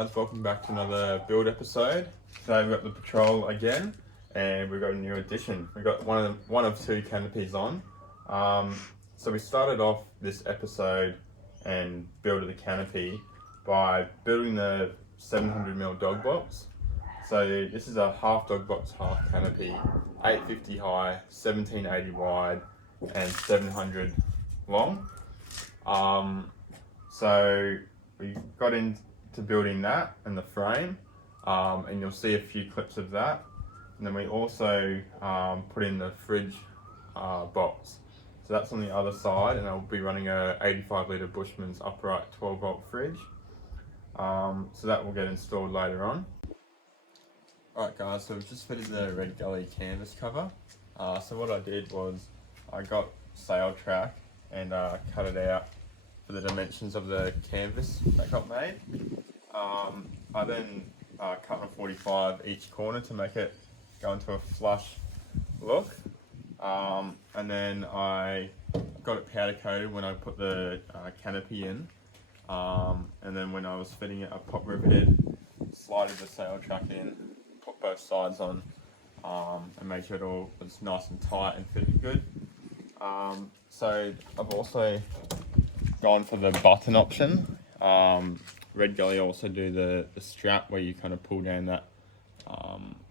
Guys, welcome back to another build episode. Today we've got the patrol again, and we've got a new addition. We've got one of two canopies on. So we started off this episode and built the canopy by building the 700mm dog box. So this is a half dog box, half canopy, 850 high, 1780 wide, and 700 long. So we got into building that and the frame, and you'll see a few clips of that. And then we also put in the fridge box. So that's on the other side, and I'll be running a 85 litre Bushman's upright 12 volt fridge. So that will get installed later on. Alright guys, so we've just fitted the Redgully canvas cover. So what I did was I got sail track and cut it out for the dimensions of the canvas that got made. I then cut on 45 each corner to make it go into a flush look. And then I got it powder coated when I put the canopy in. And then when I was fitting it, I popped riveted, slided the sail track in, put both sides on, and made sure it all was nice and tight and fitted good. So I've also gone for the button option. Redgully also do the strap where you kind of pull down that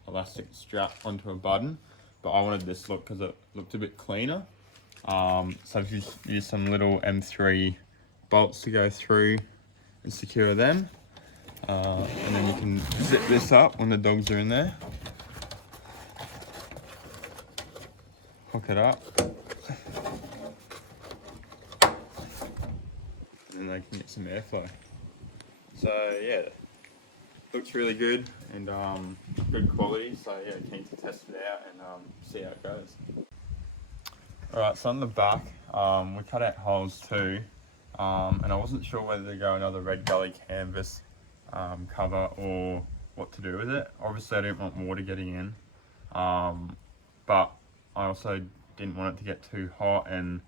elastic strap onto a button, but I wanted this look because it looked a bit cleaner. So I've used some little M3 bolts to go through and secure them, and then you can zip this up when the dogs are in there, hook it up, and then they can get some airflow. So yeah, looks really good and good quality. So yeah, keen to test it out and see how it goes. Alright, so on the back, we cut out holes too, and I wasn't sure whether to go another Redgully canvas cover or what to do with it. Obviously I didn't want water getting in, but I also didn't want it to get too hot and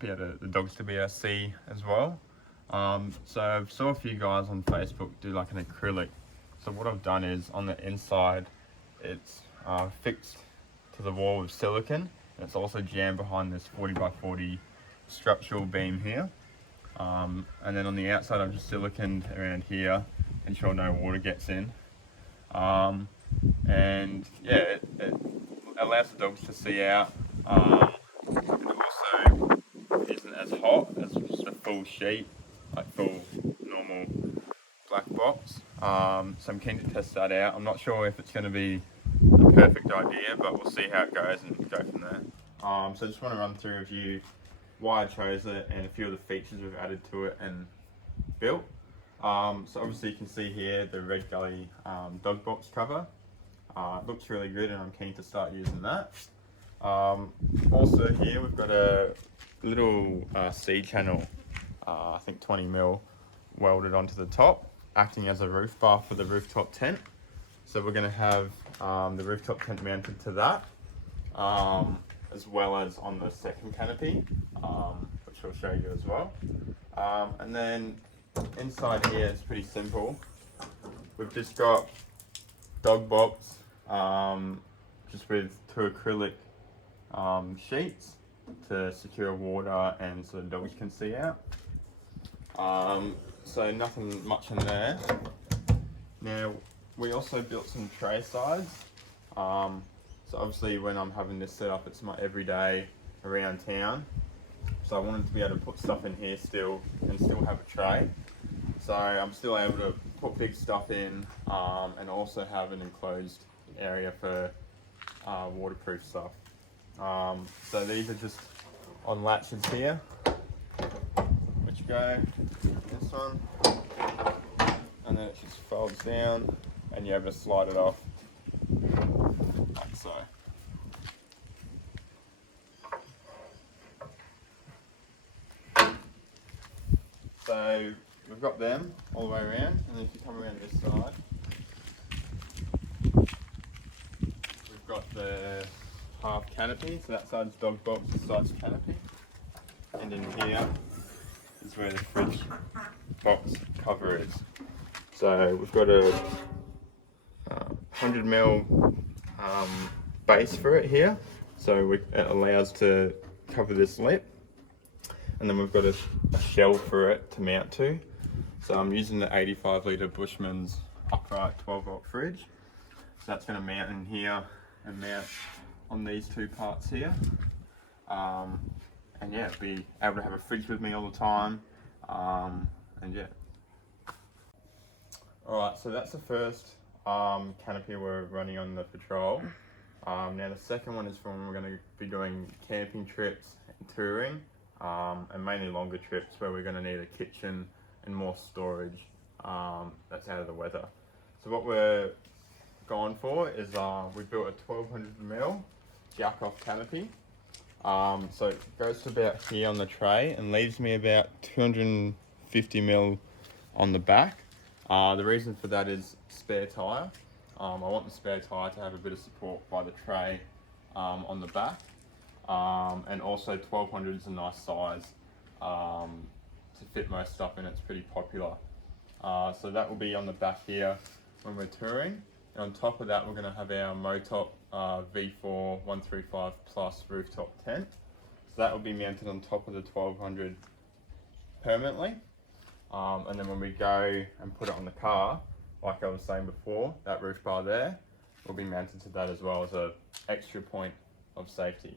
be able to, the dogs to be able to see as well. So I saw a few guys on Facebook do like an acrylic. So what I've done is on the inside, it's fixed to the wall with silicone. And it's also jammed behind this 40x40 structural beam here. And then on the outside, I've just siliconed around here, ensure no water gets in. And yeah, it allows the dogs to see out. It also isn't as hot as just a full sheet, like full normal black box. So I'm keen to test that out. I'm not sure if it's going to be a perfect idea, but we'll see how it goes and go from there. So I just want to run through with you why I chose it and a few of the features we've added to it and built. So obviously you can see here the Redgully dog box cover. It looks really good and I'm keen to start using that. Also here we've got a little C channel, I think 20mm, welded onto the top, acting as a roof bar for the rooftop tent. So we're going to have the rooftop tent mounted to that, as well as on the second canopy, which I'll show you as well. And then inside here it's pretty simple. We've just got Dogbox, just with two acrylic sheets to secure water and so the dogs can see out. So nothing much in there. Now we also built some tray sides. So obviously when I'm having this set up, it's my everyday around town. So I wanted to be able to put stuff in here still and still have a tray. So I'm still able to put big stuff in, and also have an enclosed area for waterproof stuff. So these are just on latches here, which go this one, and then it just folds down and you're able to slide it off like so. So we've got them all the way around, and then if you come around this side, we've got the half canopy. So that side's dog box, this side's canopy, and in here is where the fridge box cover is. So we've got a 100mm base for it here, so it allows to cover this lip, and then we've got a shell for it to mount to. So I'm using the 85 litre Bushman's upright 12-volt fridge. So that's going to mount in here and mount on these two parts here. And yeah, be able to have a fridge with me all the time. And yeah. Alright, so that's the first canopy we're running on the patrol. Now the second one is when we're going to be doing camping trips and touring, and mainly longer trips where we're going to need a kitchen and more storage that's out of the weather. So what we're going for is we built a 1200mm jack-off canopy. So it goes to about here on the tray and leaves me about 250mm on the back. The reason for that is spare tyre. I want the spare tyre to have a bit of support by the tray on the back. And also 1200 is a nice size to fit most stuff in. It's pretty popular. So that will be on the back here when we're touring. And on top of that, we're going to have our Motop V4 135 Plus rooftop tent. So that will be mounted on top of the 1200 permanently. And then when we go and put it on the car, like I was saying before, that roof bar there will be mounted to that as well as an extra point of safety.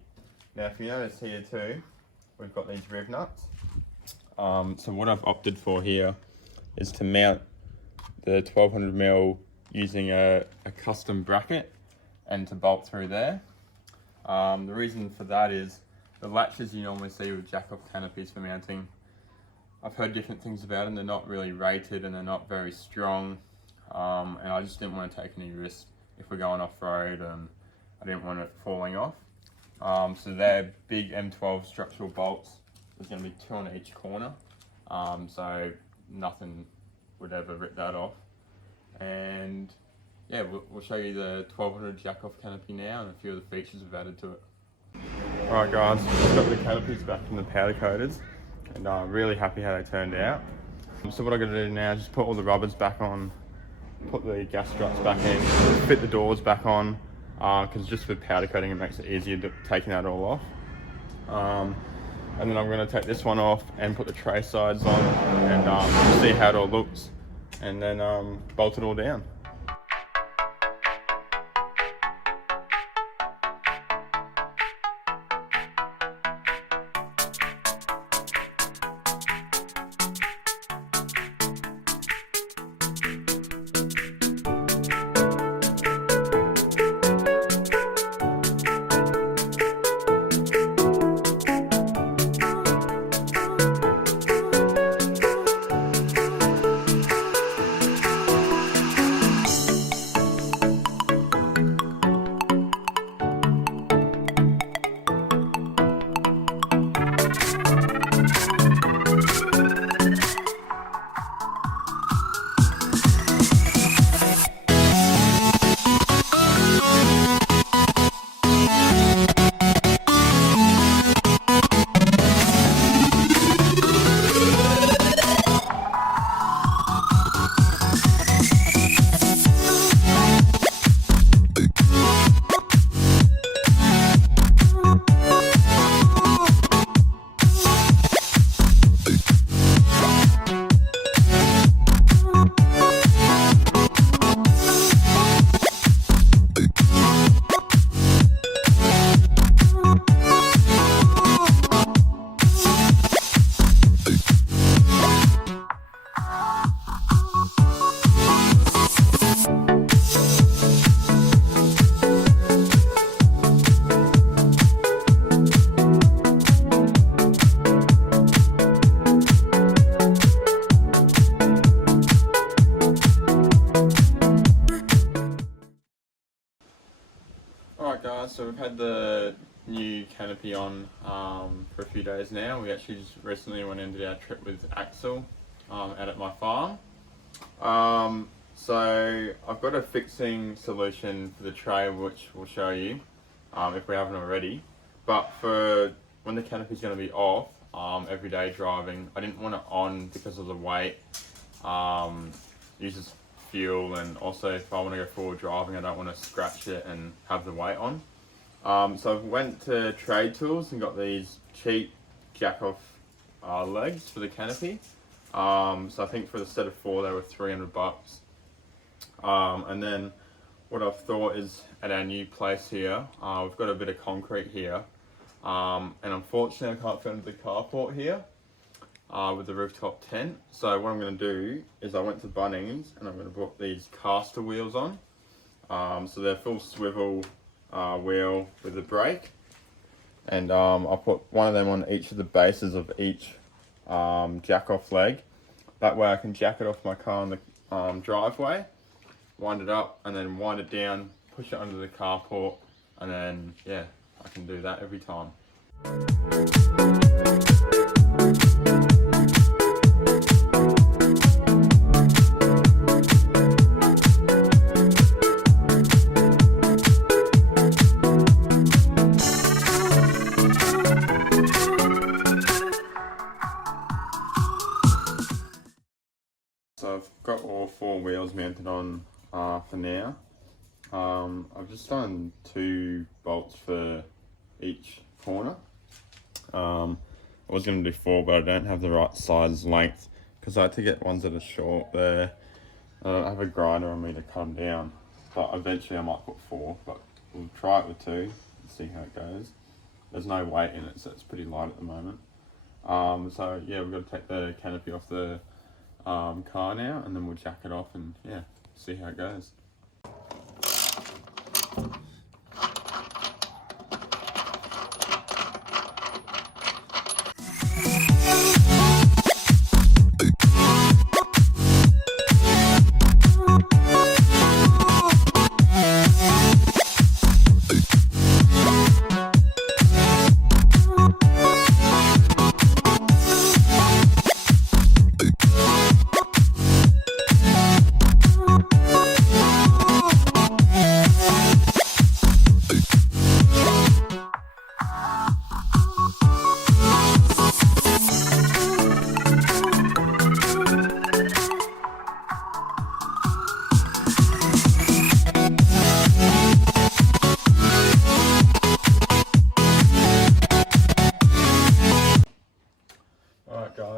Now if you notice here too, we've got these rev nuts. So what I've opted for here is to mount the 1200mm using a custom bracket and to bolt through there. The reason for that is the latches you normally see with jack-off canopies for mounting, I've heard different things about them. They're not really rated and they're not very strong, and I just didn't want to take any risk if we're going off-road, and I didn't want it falling off. So they're big M12 structural bolts. There's going to be 2 on each corner, so nothing would ever rip that off. And yeah, we'll show you the 1200 jack-off canopy now and a few of the features we've added to it. Alright guys, I've got the canopies back from the powder coaters, and I'm really happy how they turned out. So what I'm going to do now is just put all the rubbers back on, put the gas struts back in, fit the doors back on, because just with powder coating it makes it easier taking that all off. And then I'm going to take this one off and put the tray sides on and see how it all looks, and then bolt it all down. So we've had the new canopy on for a few days now. We actually just recently went into our trip with Axel out at my farm. So I've got a fixing solution for the tray which we'll show you if we haven't already. But for when the canopy is going to be off, everyday driving, I didn't want it on because of the weight uses fuel, and also if I want to go forward driving, I don't want to scratch it and have the weight on. So I went to Trade Tools and got these cheap jack-off legs for the Canopy. So I think for the set of 4 they were $300. And then what I've thought is, at our new place here, we've got a bit of concrete here, and unfortunately I can't fit into the carport here with the rooftop tent. So what I'm going to do is I went to Bunnings and I'm going to put these caster wheels on. So they're full swivel wheel with a brake, and I'll put one of them on each of the bases of each jack-off leg. That way I can jack it off my car on the driveway, wind it up, and then wind it down, push it under the carport, and then yeah, I can do that every time. So I've got all 4 wheels mounted on for now. I've just done 2 bolts for each corner. I was going to do 4, but I don't have the right size length because I had to get ones that are short there. I don't have a grinder on me to cut them down, but eventually I might put 4, but we'll try it with 2 and see how it goes. There's no weight in it, so it's pretty light at the moment. So yeah, we've got to take the canopy off the car now, and then we'll jack it off and yeah, see how it goes.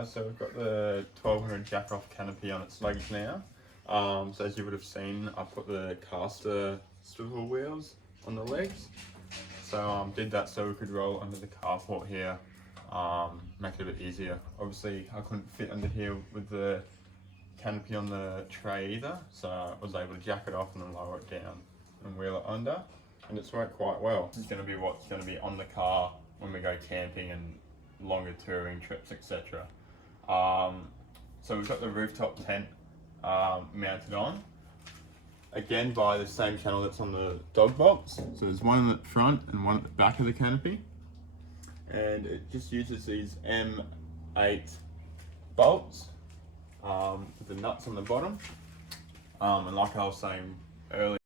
So we've got the 1200 jack-off canopy on its legs now. So as you would have seen, I put the caster swivel wheels on the legs. So did that so we could roll under the carport here, make it a bit easier. Obviously I couldn't fit under here with the canopy on the tray either, so I was able to jack it off and then lower it down and wheel it under, and it's worked quite well. This is going to be what's going to be on the car when we go camping and longer touring trips, etc. So we've got the rooftop tent mounted on, again by the same channel that's on the Dogbox. So there's one at the front and one at the back of the canopy, and it just uses these M8 bolts with the nuts on the bottom, and like I was saying earlier,